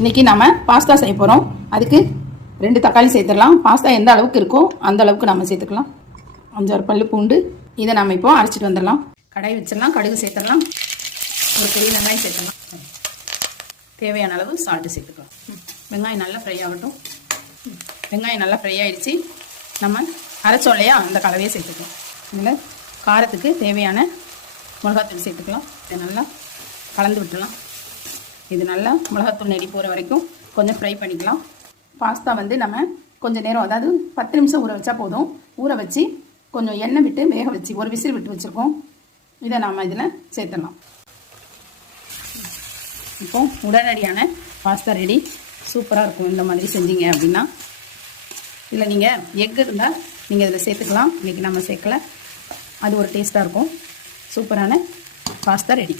இன்றைக்கி நம்ம பாஸ்தா செய்ய போகிறோம். அதுக்கு 2 தக்காளி சேர்த்துடலாம். பாஸ்தா எந்த அளவுக்கு இருக்கோ அந்த அளவுக்கு நம்ம சேர்த்துக்கலாம். 5-6 பல்லு பூண்டு. இதை நம்ம இப்போ அரைச்சிட்டு வந்துடலாம். கடாய் வச்சிடலாம். கடுகு சேர்த்துடலாம். ஒரு பெரிய வெங்காயம் சேர்த்துடலாம். தேவையான அளவு சால்ட்டு சேர்த்துக்கலாம். வெங்காயம் நல்லா ஃப்ரை ஆகட்டும். வெங்காயம் நல்லா ஃப்ரை ஆகிடுச்சு. நம்ம அரைச்சோம் இல்லையா, அந்த கலவையை சேர்த்துக்கலாம். இதில் காரத்துக்கு தேவையான மிளகாத்தூள் சேர்த்துக்கலாம். இதை நல்லா கலந்து விட்டுலாம். இது நல்லா மிளகாத்தூள் நெடி போகிற வரைக்கும் கொஞ்சம் ஃப்ரை பண்ணிக்கலாம். பாஸ்தா வந்து நம்ம கொஞ்சம் நேரம், அதாவது 10 நிமிஷம் ஊற வச்சா போதும். ஊற வச்சு கொஞ்சம் எண்ணெய் விட்டு வேக வச்சு ஒரு விசில் விட்டு வச்சுருக்கோம். இதை நாம் இதில் சேர்த்துடலாம். இப்போ உடனடியான பாஸ்தா ரெடி. சூப்பராக இருக்கும் இந்த மாதிரி செஞ்சீங்க அப்படின்னா. இதில் நீங்கள் எக் இருந்தால் நீங்கள் இதில் சேர்த்துக்கலாம். இன்றைக்கி நம்ம சேர்க்கலை. அது ஒரு டேஸ்ட்டாக இருக்கும். சூப்பரான பாஸ்தா ரெடி.